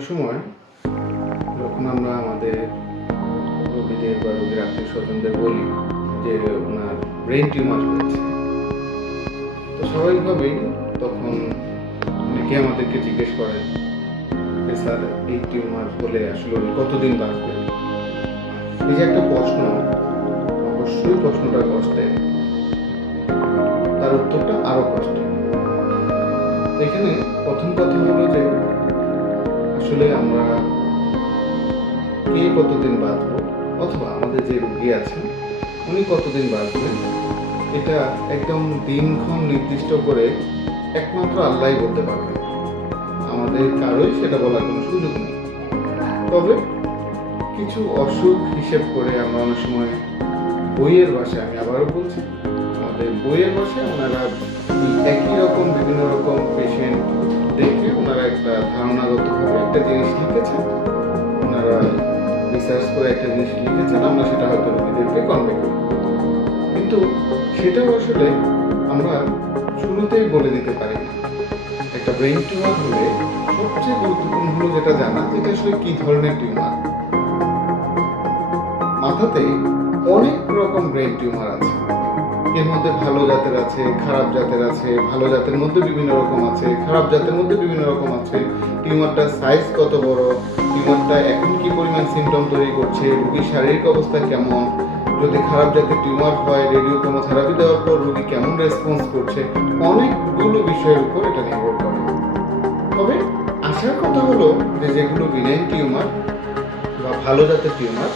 অনেক সময় যখন আমরা আমাদের রোগীদের বা রোগীর আত্মীয় স্বজনদের বলি যে ওনার ব্রেন টিউমার হয়েছে, তো স্বাভাবিকভাবেই তখন অনেকে আমাদেরকে জিজ্ঞেস করেন যে স্যার, এই টিউমার হলে আসলে উনি কতদিন বাঁচবেন। এই যে একটা প্রশ্ন, অবশ্যই প্রশ্নটা কষ্টের, তার উত্তরটা আরো কষ্টের। এখানে প্রথম কথা হলো যে আসলে আমরা কে কতদিন বাঁচবো, অথবা আমাদের যে রোগী আছেন উনি কতদিন বাঁচবেন, এটা একদম দিনক্ষণ নির্দিষ্ট করে একমাত্র আল্লাহই বলতে পারবেন। আমাদের কারোই সেটা বলার কোনো সুযোগ নেই। তবে কিছু অসুখ হিসেব করে আমরা অনেক সময় বইয়ের ভাষায়, আমি আবারও বলছি, আমাদের বইয়ের ভাষায় ওনারা একই রকম বিভিন্ন রকম পেশেন্ট দেখে ওনারা একটা ধারণাগতভাবে একটা জিনিস লিখেছেন, ওনারা রিসার্চ করে একটা জিনিস লিখেছেন, আমরা সেটা হয়তো রোগীদেরকে কনভে করি। কিন্তু সেটাও আসলে আমরা শুরুতেই বলে দিতে পারি না। একটা ব্রেইন টিউমার হলে সবচেয়ে গুরুত্বপূর্ণ হলো যেটা জানা, যেটা আসলে কি ধরনের টিউমার। মাথাতে অনেক রকম ব্রেইন টিউমার আছে, এর মধ্যে ভালো জাতের আছে, খারাপ জাতের আছে, ভালো জাতের মধ্যে বিভিন্ন রকম আছে, খারাপ জাতের মধ্যে বিভিন্ন রকম আছে। টিউমারটার সাইজ কত বড়, টিউমারটা এখন কি পরিমাণ সিমটম তৈরি করছে, রোগীর শারীরিক অবস্থা কেমন, যদি খারাপ জাতের টিউমার হয় রেডিও কেমোথেরাপি দেওয়ার পর রোগী কেমন রেসপন্স করছে, অনেকগুলো বিষয়ের উপর এটা নির্ভর করে। তবে আসার কথা হলো যে যেগুলো বিনাইন টিউমার বা ভালো জাতের টিউমার,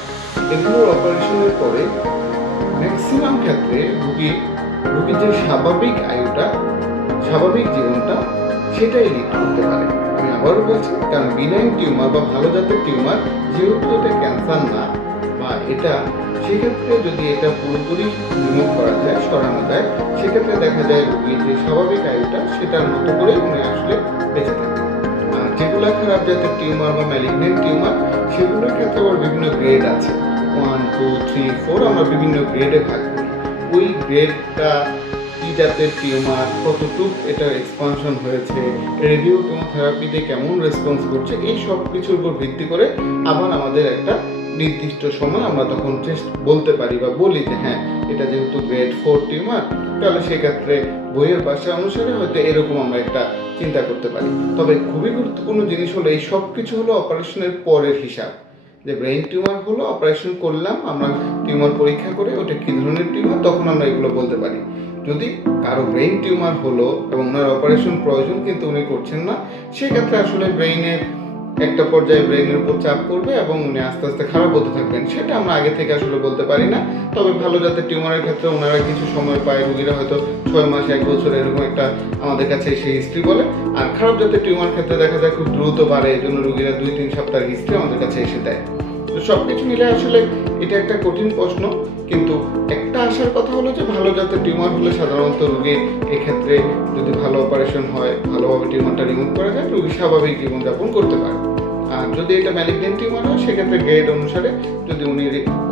এগুলোর অপারেশনের পরে ম্যাক্সিমাম ক্ষেত্রে রোগীর যে স্বাভাবিক আয়ুটা, স্বাভাবিক জীবনটা, সেটাই লিড করতে পারে। আমি আবারও বলছি, কারণ বিনাইন টিউমার বা ভালো জাতের টিউমার যেহেতু এটা ক্যান্সার না বা এটা, সেক্ষেত্রে যদি এটা পুরোপুরি রিমুভ করা যায়, সরানো যায়, সেক্ষেত্রে দেখা যায় রোগীর যে স্বাভাবিক আয়ুটা সেটার মতো করে উনি আসলে বেঁচে থাকে। আর যেগুলো খারাপ জাতের টিউমার বা ম্যালিগনেন্ট টিউমার, সেগুলোর ক্ষেত্রে আবার বিভিন্ন গ্রেড আছে, 1, 2, 3, 4 আমরা বিভিন্ন গ্রেডে ভাগ করি। ওই গ্রেডটা কি জাতের টিউমার, কতটুক এটা এক্সপানশন হয়েছে, রেডিও কেমোথেরাপিতে কেমন রেসপন্স করছে, এই সব কিছুর উপর ভিত্তি করে আবার আমাদের একটা নির্দিষ্ট সময় আমরা তখন বলতে পারি বা বলি যে হ্যাঁ, এটা যেহেতু গ্রেড 4 টিউমার, তাহলে সেক্ষেত্রে বইয়ের ভাষা অনুসারে হয়তো এরকম আমরা একটা চিন্তা করতে পারি। তবে খুবই গুরুত্বপূর্ণ জিনিস হলো, এই সব কিছু হলো অপারেশনের পরের হিসাব। যে ব্রেইন টিউমার হলো, অপারেশন করলাম, আমরা টিউমার পরীক্ষা করে ওটা কী ধরনের টিউমার, তখন আমরা এগুলো বলতে পারি। যদি কারো ব্রেইন টিউমার হলো এবং ওনার অপারেশন প্রয়োজন কিন্তু উনি করছেন না, সেক্ষেত্রে আসলে ব্রেইনের একটা পর্যায়ে ব্রেইনের উপর চাপ পড়বে এবং উনি আস্তে আস্তে খারাপ হতে থাকবেন, সেটা আমরা আগে থেকে আসলে বলতে পারি না। তবে ভালো জাতের টিউমারের ক্ষেত্রে ওনারা কিছু সময় পায়, রোগীরা হয়তো 6 মাস 1 বছর এরকম একটা আমাদের কাছে এসে হিস্ট্রি বলে। আর খারাপ জাতের টিউমার ক্ষেত্রে দেখা যায় খুব দ্রুত বাড়ে, এই জন্য রোগীরা 2-3 সপ্তাহের হিস্ট্রি আমাদের কাছে এসে দেয়। তো সব কিছু মিলে আসলে এটা একটা কঠিন প্রশ্ন, কিন্তু একটা আসার কথা হলো যে ভালো জাতের টিউমার হলে সাধারণত রোগীর এক্ষেত্রে যদি ভালো অপারেশন হয়, ভালোভাবে টিউমারটা রিমুভ করা যায়, রোগী স্বাভাবিক জীবনযাপন করতে পারে। আর যদি এটা ম্যালিগনেন্ট টিউমার হয়, সেক্ষেত্রে গ্রেড অনুসারে যদি উনি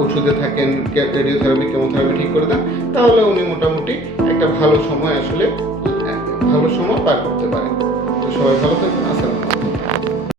ওষুধে থাকেন, রেডিওথেরাপি কেমোথেরাপি ঠিক করে দেন, তাহলে উনি মোটামুটি একটা ভালো সময় আসলে ভালো সময় পার করতে পারেন। তো সবাই ভালো থাকবেন। আসসালামু আলাইকুম।